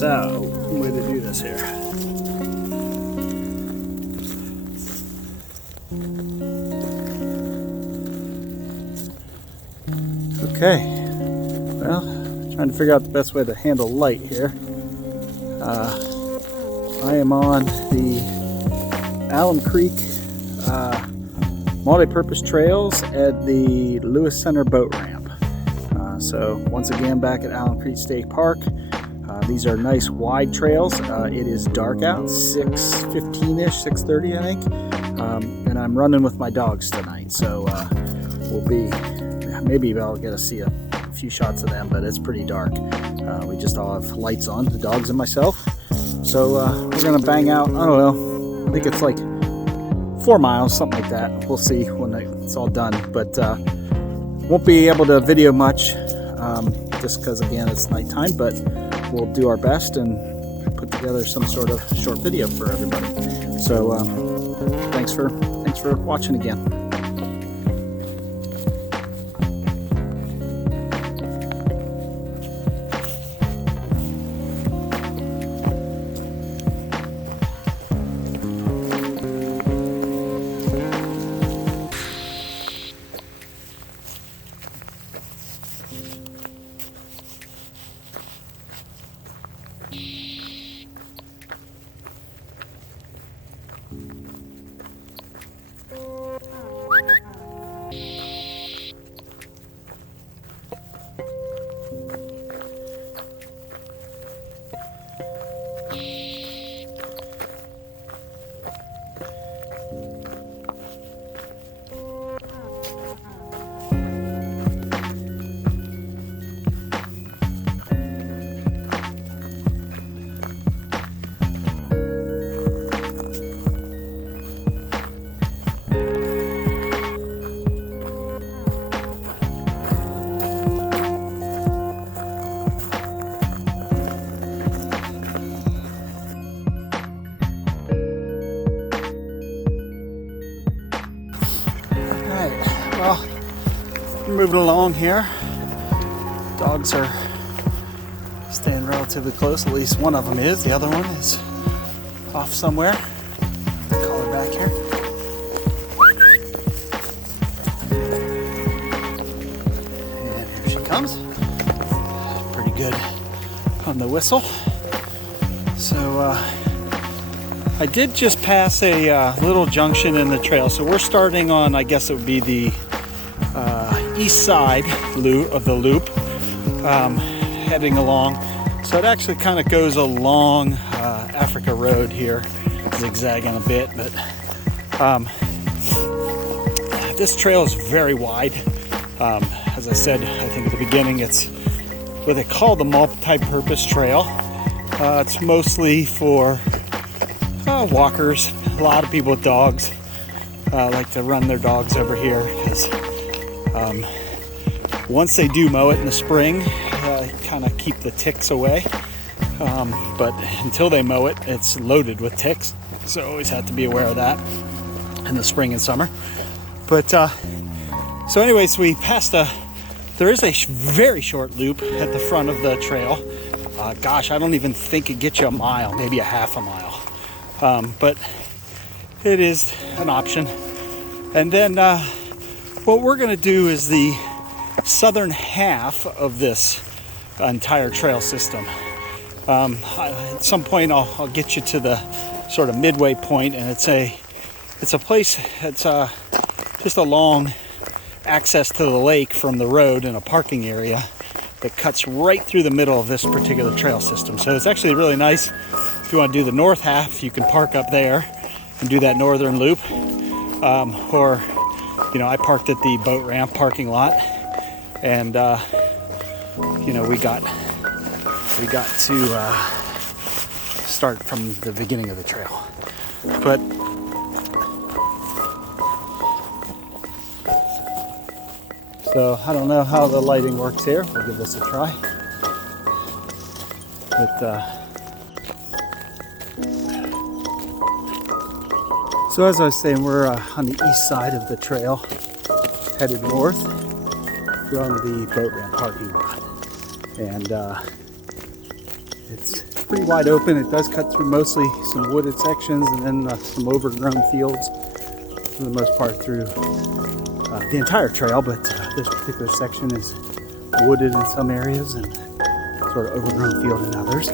So, way to do this here. Okay, well, trying to figure out the best way to handle light here. I am on the Alum Creek Multipurpose Trails at the Lewis Center boat ramp. So once again back at Alum Creek State Park. These are nice wide trails. It is dark out, 6:15ish, 6:30 I think, and I'm running with my dogs tonight. So we'll be, maybe I'll get to see a few shots of them, but it's pretty dark. We just all have lights on, the dogs and myself. So we're gonna bang out, I don't know, I think it's like 4 miles, something like that. We'll see when it's all done, but won't be able to video much just because again it's nighttime, but we'll do our best and put together some sort of short video for everybody. So thanks for watching again. Well, we're moving along here. Dogs are staying relatively close, at least one of them is. The other one is off somewhere. Call her back here. And here she comes. Pretty good on the whistle. So I did just pass a little junction in the trail. So we're starting on, I guess it would be the east side of the loop, heading along. So it actually kind of goes along Africa Road here, zigzagging a bit, but this trail is very wide. As I said, I think at the beginning, it's what they call the Multipurpose Trail. It's mostly for walkers. A lot of people with dogs like to run their dogs over here because once they do mow it in the spring, kind of keep the ticks away. But until they mow it, it's loaded with ticks. So always have to be aware of that in the spring and summer. But so anyways, we passed there is a very short loop at the front of the trail. Gosh, I don't even think it gets you a mile, maybe a half a mile. But it is an option. And then what we're going to do is the southern half of this entire trail system. At some point I'll get you to the sort of midway point, and it's a place that's just a long access to the lake from the road and a parking area that cuts right through the middle of this particular trail system. So it's actually really nice. If you want to do the north half, you can park up there and do that northern loop. Or, I parked at the boat ramp parking lot, and we got to start from the beginning of the trail. But so I don't know how the lighting works here. We'll give this a try. But so as I was saying, we're on the east side of the trail, headed north from the boat ramp parking lot, and it's pretty wide open. It does cut through mostly some wooded sections and then some overgrown fields for the most part through the entire trail, but this particular section is wooded in some areas and sort of overgrown field in others.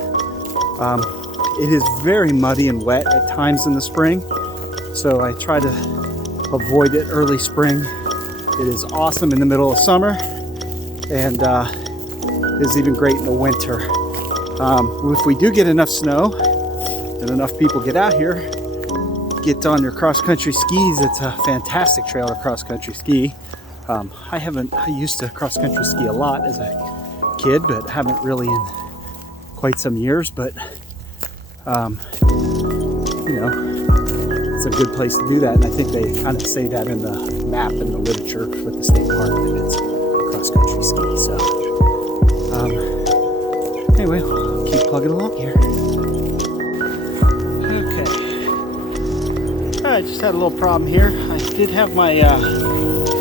It is very muddy and wet at times in the spring, so I try to avoid it early spring. It is awesome in the middle of summer, and is even great in the winter. If we do get enough snow and enough people get out here, get on your cross-country skis, it's a fantastic trail to cross-country ski. I used to cross-country ski a lot as a kid, but haven't really in quite some years, but it's a good place to do that, and I think they kind of say that in the map and the literature with the state park that it's cross-country ski. So anyway, we'll keep plugging along here. Okay, I just had a little problem here. I did have my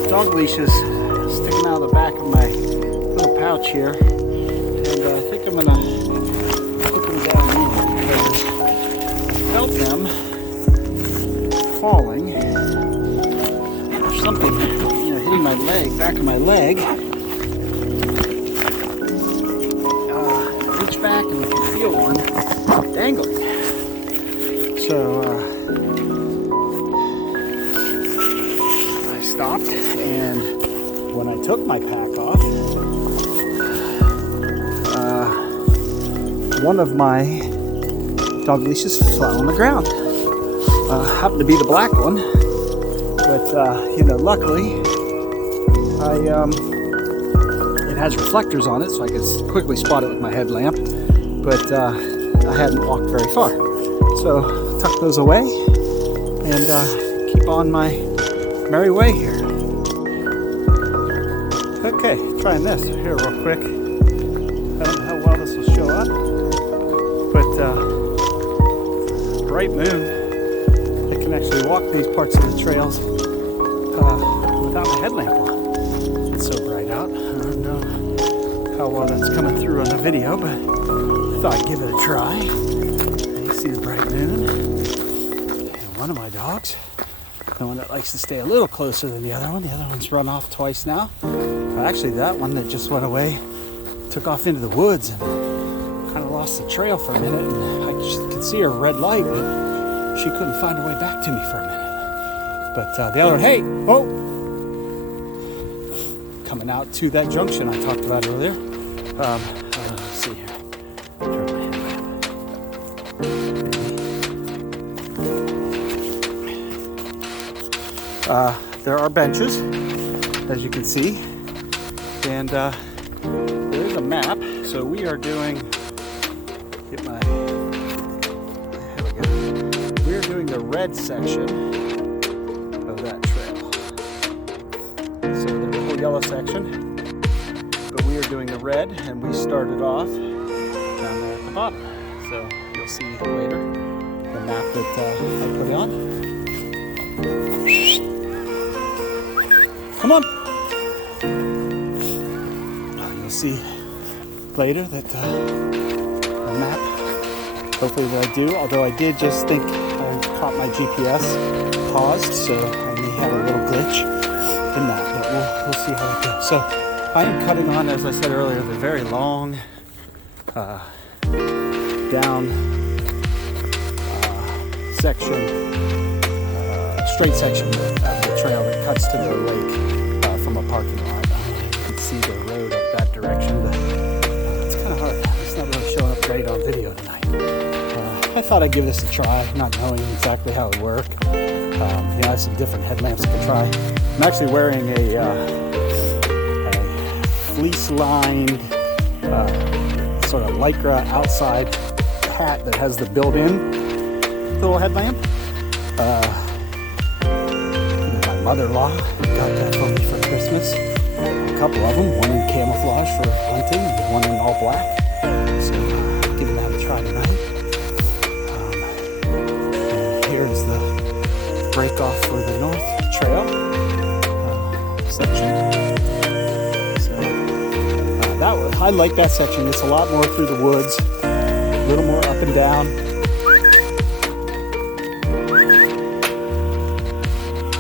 dog leashes sticking out of the back of my little pouch here, and I think I'm gonna put them down here because I felt them falling or something, hitting my leg, back of my leg. I reached back and I could feel one dangling. So I stopped, and when I took my pack off, one of my dog leashes fell on the ground. Happened to be the black one, but luckily it has reflectors on it, so I could quickly spot it with my headlamp, but I hadn't walked very far, so tuck those away and keep on my merry way here. Okay, trying this here real quick. I don't know how well this will show up, but bright moon. I can actually walk these parts of the trails without my headlamp on. It's so bright out. I don't know how well that's coming through on the video, but I thought I'd give it a try. You see the bright moon. And one of my dogs, the one that likes to stay a little closer than the other one's run off twice now. Actually, that one that just went away took off into the woods and kind of lost the trail for a minute, and I just could see her red light, but she couldn't find her way back to me for a minute. But the other one, hey, oh, coming out to that junction I talked about earlier. Let's see here. Turn my headlamp. There are benches, as you can see, and there's a map. So we are doing. We're doing the red section of that trail. So there's a whole yellow section, but we are doing the red, and we started off down there at the bottom. So you'll see later the map that I put on. Come on! You'll see later that the map, hopefully that I do, although I did just think I caught my GPS paused, so I may have a little glitch in that, but we'll see how it goes. So I am cutting on, as I said earlier, the very long down section, straight section of the trail that cuts to the lake from a parking lot. You can see the road up that direction, but it's kind of hard. It's not really showing up great on video tonight. I thought I'd give this a try, not knowing exactly how it would work. I have some different headlamps I could try. I'm actually wearing a fleece-lined sort of lycra outside hat that has the built-in little headlamp. My mother-in-law got that for me for Christmas. A couple of them, one in camouflage for hunting and one in all black. So giving that a try tonight. Here's the break off for the north trail section. So I like that section. It's a lot more through the woods. a little more up and down.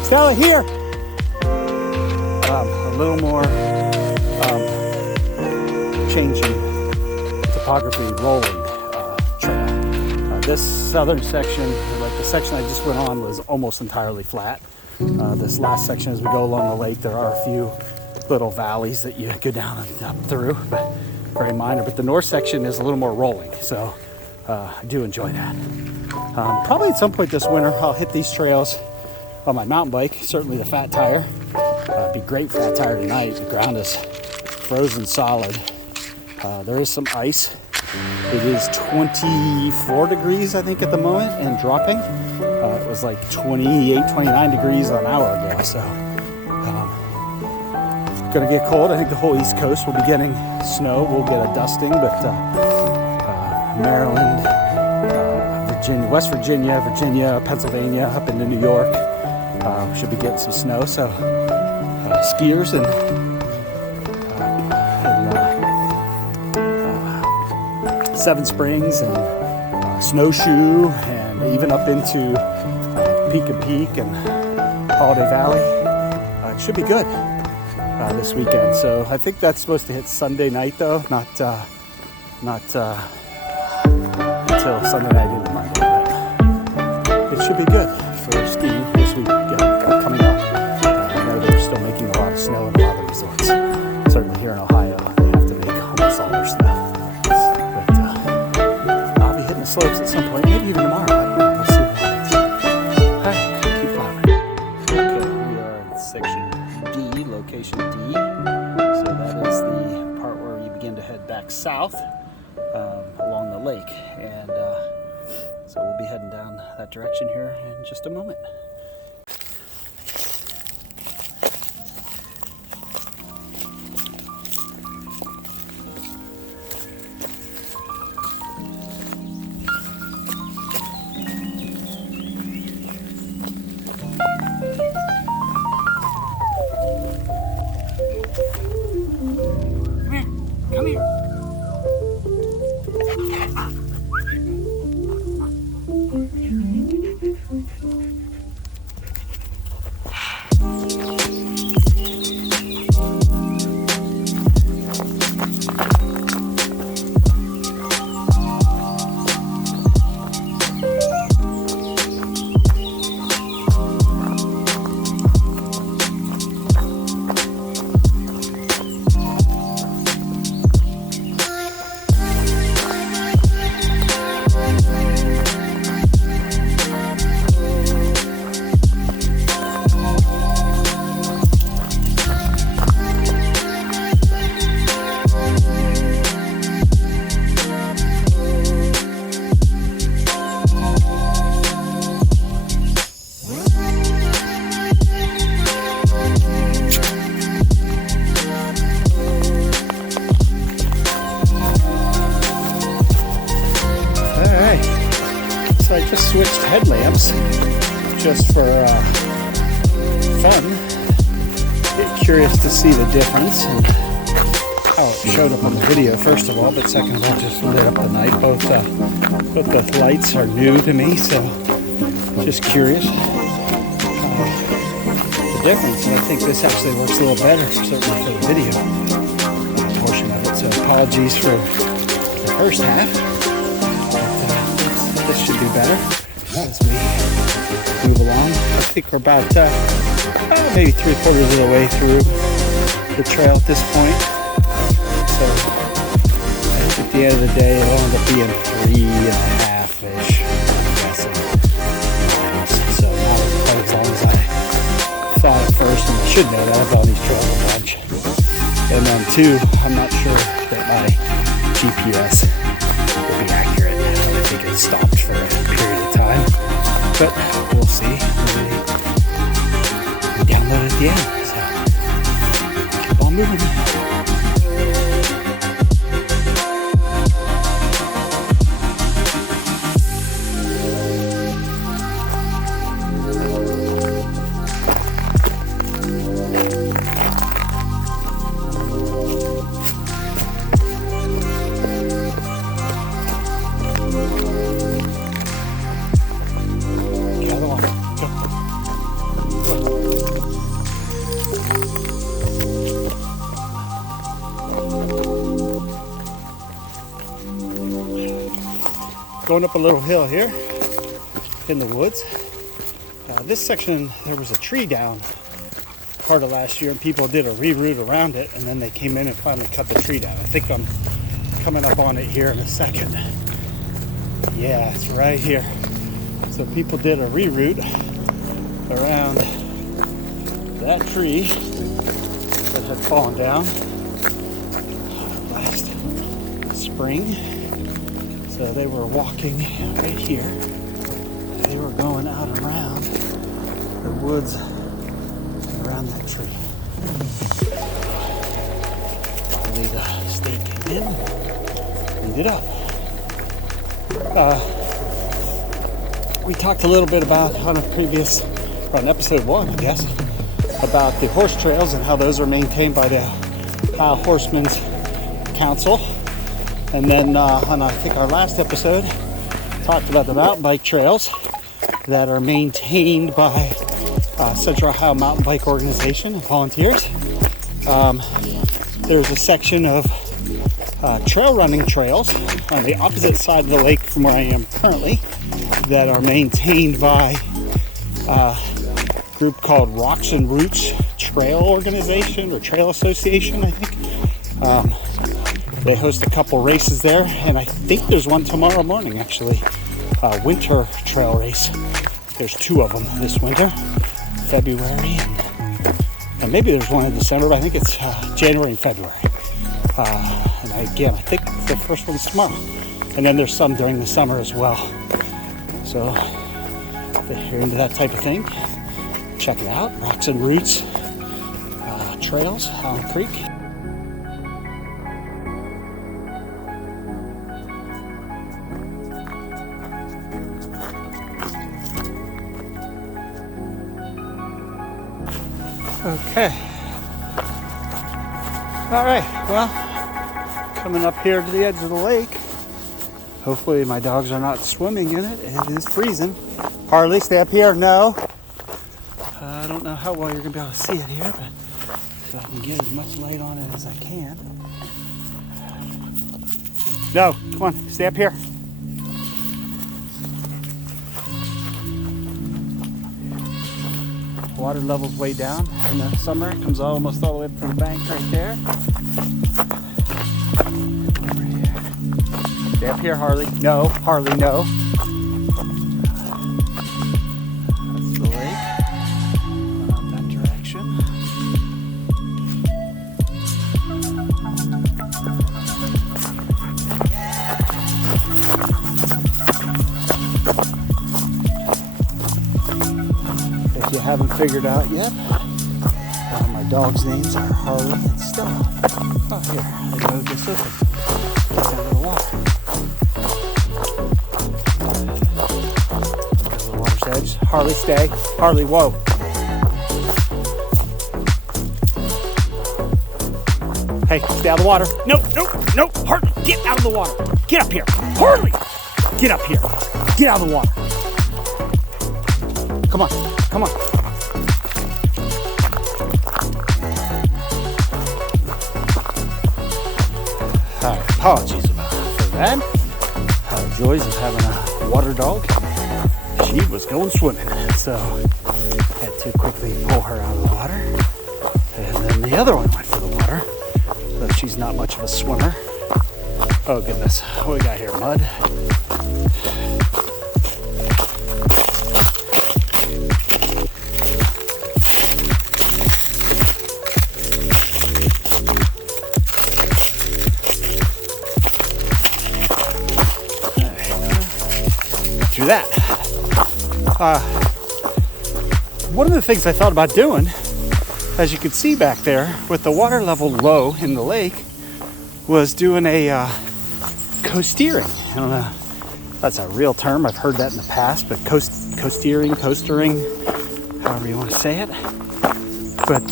Stella, here! A little more changing topography, rolling trail. This southern section, like the section I just went on, was almost entirely flat. This last section, as we go along the lake, there are a few little valleys that you go down and up through, but very minor. But the north section is a little more rolling, so I do enjoy that. Probably at some point this winter, I'll hit these trails on my mountain bike, certainly the fat tire. It'd be great fat tire tonight. The ground is frozen solid. There is some ice. It is 24 degrees, I think, at the moment, and dropping. It was like 28, 29 degrees an hour ago, so it's gonna get cold. I think the whole East Coast will be getting snow. We'll get a dusting, but Maryland, Virginia, West Virginia, Pennsylvania, up into New York, should be getting some snow. So skiers and Seven Springs and Snowshoe, and even up into Peak and Holiday Valley. It should be good this weekend. So I think that's supposed to hit Sunday night, though, not until Sunday night into Monday. But it should be good for skiing this week coming up. I know they're still making a lot of snow in a lot of resorts. Certainly here in Ohio, they have to make almost all their snow. Slopes at some point, maybe even tomorrow. I don't know. We'll see. Alright, keep plowing. Okay, we are in section D, location D. So that is the part where you begin to head back south along the lake. And so we'll be heading down that direction here in just a moment. Come here. So I just switched headlamps just for fun. Get curious to see the difference and how it showed up on the video, first of all, but second of all, just lit up the night. Both the lights are new to me, so just curious the difference. And I think this actually works a little better, certainly for the video portion of it. So apologies for the first half. This should be better as we move along. I think we're about maybe 3/4 of the way through the trail at this point. So at the end of the day, it'll end up being 3.5-ish, I'm guessing. So not quite as long as I thought at first, and I should know that. I've on these trails a bunch. And then two, I'm not sure that my GPS will be accurate. I think it stopped for a period of time, but we'll see when we download at the end. So keep on moving. going up a little hill here in the woods. This section, there was a tree down part of last year, and people did a reroute around it, and then they came in and finally cut the tree down. I think I'm coming up on it here in a second. Yeah, it's right here. So people did a reroute around that tree that had fallen down last spring. So they were walking right here. They were going out around the woods around that tree. Finally, the state came in and cleaned it up. We talked a little bit about on episode 1, I guess, about the horse trails and how those are maintained by the Ohio Horsemen's Council. And then on I think our last episode, talked about the mountain bike trails that are maintained by Central Ohio Mountain Bike Organization, volunteers. There's a section of trail running trails on the opposite side of the lake from where I am currently that are maintained by a group called Rocks and Roots Trail Organization or Trail Association, I think. They host a couple races there, and I think there's one tomorrow morning, actually. Winter trail race. There's 2 of them this winter, February, and maybe there's one in December, but I think it's January and February. And I think the first one's tomorrow. And then there's some during the summer as well. So if you're into that type of thing, check it out. Rocks and Roots Trails, Alum Creek. Okay. All right. Well, coming up here to the edge of the lake. Hopefully my dogs are not swimming in it. It is freezing. Harley, stay up here. No. I don't know how well you're going to be able to see it here, but so I can get as much light on it as I can. No. Come on. Stay up here. Water level's way down in the summer. It comes almost all the way up from the bank right there. Stay up here, Harley. No, Harley, no. That's the lake. Out that direction. If you haven't figured out yet, my dogs' names are Harley and Stella. Oh, here, the road just open. It's under the water. The water's edge. Harley, stay. Harley, whoa. Hey, stay out of the water. No, no, no. Harley, get out of the water. Get up here. Harley, get up here. Get out of the water. Come on, come on. Apologies for that. Joys of having a water dog. She was going swimming, so had to quickly pull her out of the water. And then the other one went for the water, though she's not much of a swimmer. Oh goodness, what we got here? Mud. Through that. One of the things I thought about doing, as you can see back there, with the water level low in the lake, was doing a coastering. I don't know if that's a real term. I've heard that in the past, but coastering, however you want to say it. But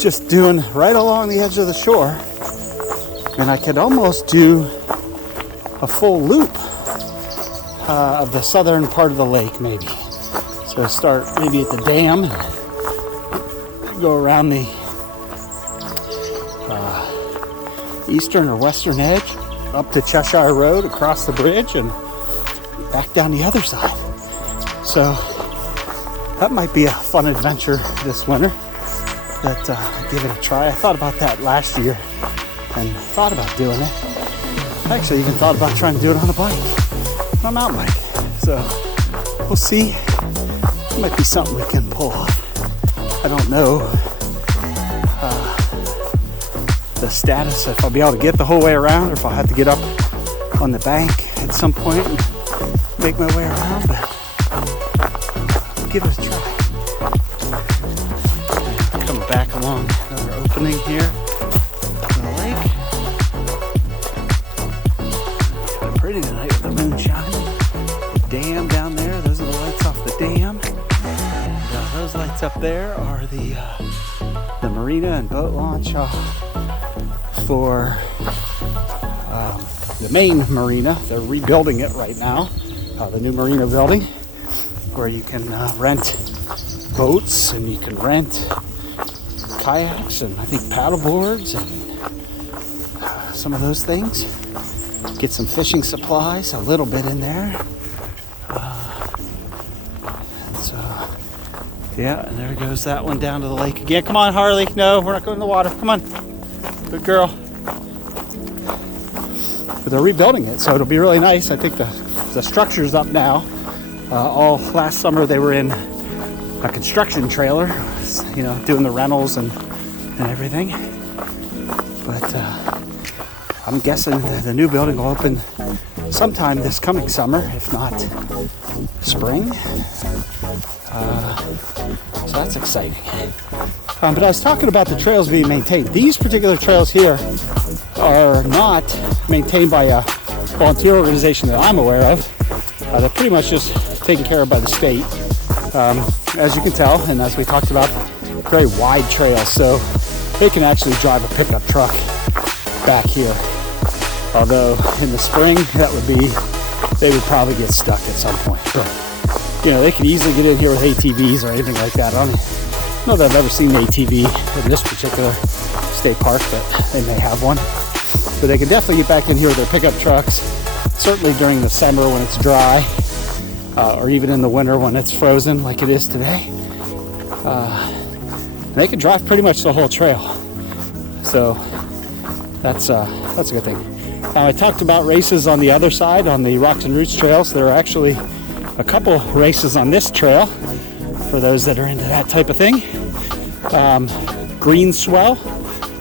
just doing right along the edge of the shore, and I could almost do a full loop of the southern part of the lake, maybe. So start maybe at the dam and go around the eastern or western edge up to Cheshire Road, across the bridge, and back down the other side. So that might be a fun adventure this winter. Give it a try. I thought about that last year and thought about doing it. I actually even thought about trying to do it on a bike, on a mountain bike. So we'll see. It might be something we can pull off. I don't know the status, if I'll be able to get the whole way around or if I'll have to get up on the bank at some point and make my way around, but I'll give it a try. Come back along another opening here in the lake. Kind of pretty tonight with the moon shining. The dam down there, those are the lights off the dam. And those lights up there are the marina and boat launch for the main marina. They're rebuilding it right now, the new marina building, where you can rent boats and you can rent kayaks and I think paddle boards and some of those things. Get some fishing supplies, a little bit in there. Yeah, and there goes that one down to the lake again. Come on, Harley. No, we're not going in the water. Come on. Good girl. But they're rebuilding it, so it'll be really nice. I think the structure's up now. All last summer they were in a construction trailer, you know, doing the rentals and everything. But I'm guessing the new building will open sometime this coming summer, if not spring. So that's exciting. But I was talking about the trails being maintained. These particular trails here are not maintained by a volunteer organization that I'm aware of. They're pretty much just taken care of by the state. As you can tell, and as we talked about, very wide trails, so they can actually drive a pickup truck back here. Although in the spring, they would probably get stuck at some point. But, you know, they can easily get in here with ATVs or anything like that. I don't know that I've ever seen an ATV in this particular state park, but they may have one. But they can definitely get back in here with their pickup trucks, certainly during the summer when it's dry, or even in the winter when it's frozen like it is today. They can drive pretty much the whole trail. So that's a good thing. I talked about races on the other side, on the Rocks and Roots trails. There are actually a couple races on this trail for those that are into that type of thing. Green Swell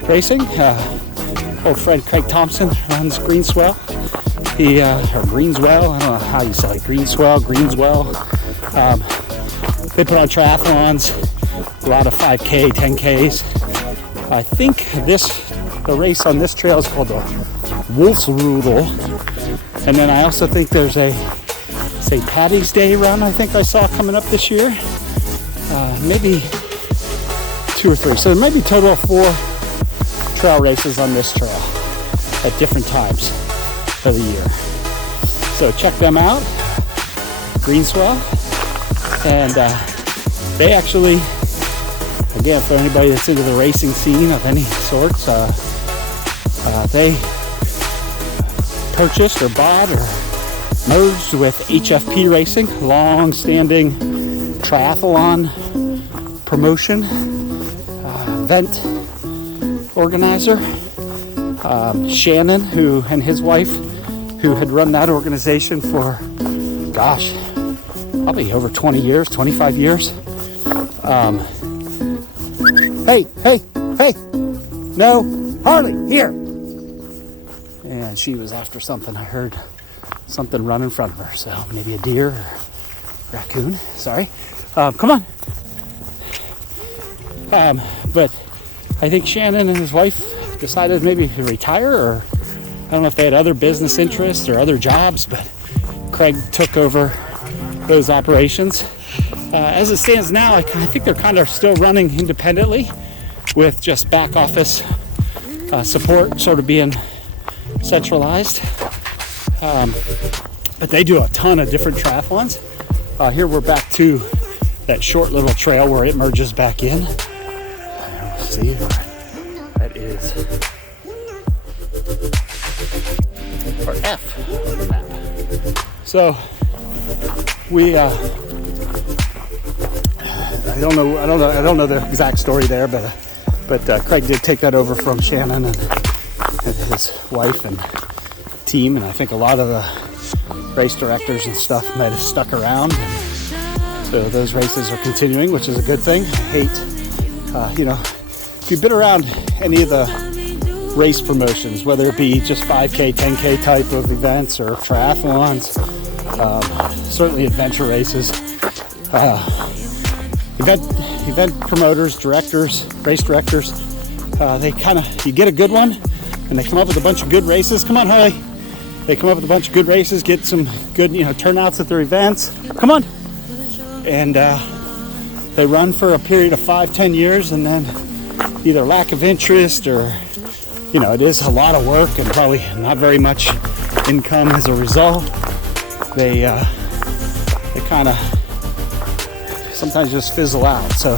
Racing. Old friend Craig Thompson runs Green Swell. Or Greenswell, I don't know how you say it. Greenswell. They put on triathlons, a lot of 5K, 10Ks. I think the race on this trail is called the Wolfsrudel. And then I also think there's a St. Paddy's Day run I think I saw coming up this year. Maybe 2 or 3. So there might be a total of 4 trail races on this trail at different times of the year. So check them out, Greenswell. And they actually, again, for anybody that's into the racing scene of any sorts, they purchased or bought or merged with HFP Racing, long-standing triathlon promotion, event organizer. Shannon, who and his wife, who had run that organization for, gosh, probably over 20 years, 25 years. Hey, no, Harley, here. And she was after something. I heard something run in front of her, so maybe a deer or raccoon, sorry. Come on. But I think Shannon and his wife decided maybe to retire, or I don't know if they had other business interests or other jobs, but Craig took over those operations. As it stands now, I think they're kind of still running independently with just back office support sort of being centralized. But they do a ton of different triathlons. Here we're back to that short little trail where it merges back in. See, that is So we, I don't know the exact story there, but Craig did take that over from Shannon and his wife and team, and I think a lot of the race directors and stuff might have stuck around. And so those races are continuing, which is a good thing. I hate, if you've been around any of the race promotions, whether it be just 5K, 10K type of events or triathlons, certainly adventure races, event promoters, directors, race directors, you get a good one and they come up with a bunch of good races. Come on, Harley. They come up with a bunch of good races, get some good, turnouts at their events. Come on. And they run for a period of 5-10 years, and then either lack of interest or, it is a lot of work and probably not very much income as a result. They kind of sometimes just fizzle out. So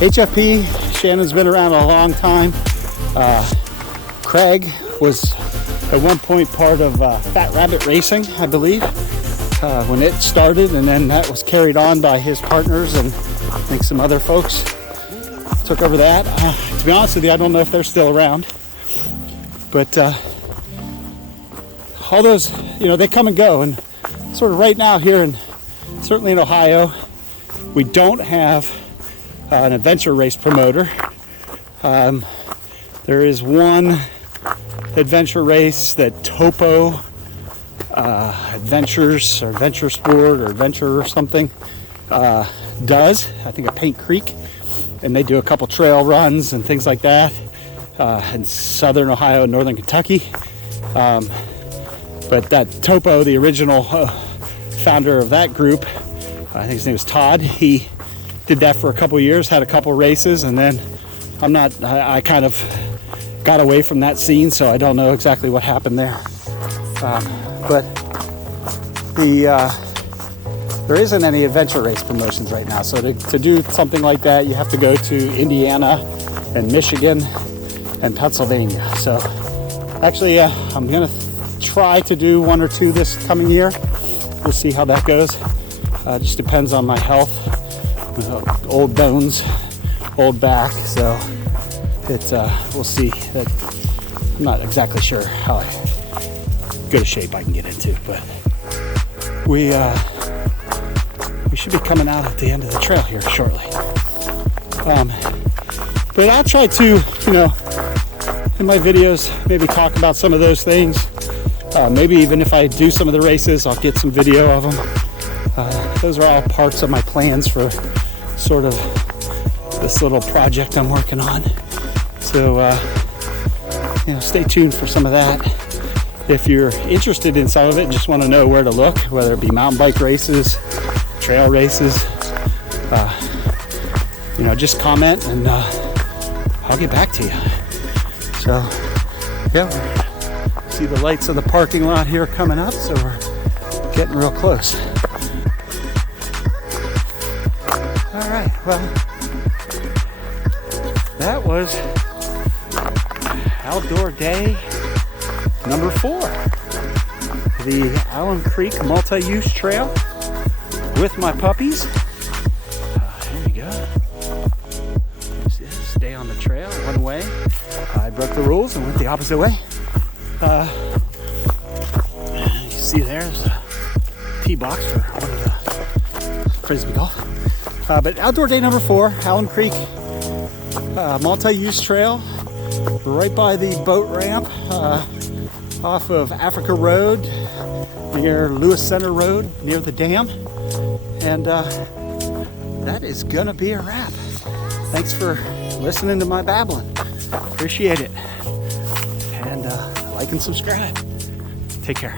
HFP, Shannon's been around a long time. Craig was at one point part of Fat Rabbit Racing, I believe, when it started, and then that was carried on by his partners, and I think some other folks took over that. To be honest with you, I don't know if they're still around, but all those, they come and go, and sort of right now here, certainly in Ohio, we don't have an adventure race promoter. There is one adventure race that Topo Adventures or Adventure Sport or Adventure or something does, I think at Paint Creek, and they do a couple trail runs and things like that in southern Ohio and northern Kentucky. But that Topo, the original founder of that group, I think his name was Todd, he did that for a couple years, had a couple races, and then I kind of got away from that scene, so I don't know exactly what happened there. But there isn't any adventure race promotions right now. So to do something like that, you have to go to Indiana and Michigan and Pennsylvania. So actually, I'm going to try to do one or two this coming year. We'll see how that goes. Just depends on my health. Old bones, old back. So we'll see. I'm not exactly sure how good a shape I can get into, but we should be coming out at the end of the trail here shortly. But I'll try to, in my videos, maybe talk about some of those things. Maybe even if I do some of the races, I'll get some video of them. Those are all parts of my plans for sort of this little project I'm working on. So, stay tuned for some of that. If you're interested in some of it and just want to know where to look, whether it be mountain bike races, trail races, just comment and I'll get back to you. So, see the lights of the parking lot here coming up, so we're getting real close. All right, well, that was outdoor day number 4, the Alum Creek multi-use trail with my puppies. Here we go. Stay on the trail one way. I broke the rules and went the opposite way. You see there's a tee box for one of the frisbee golf. But outdoor day number 4, Alum Creek multi-use trail, right by the boat ramp. Off of Africa Road, near Lewis Center Road, near the dam. And that is gonna be a wrap. Thanks for listening to my babbling. Appreciate it. And like and subscribe. Take care.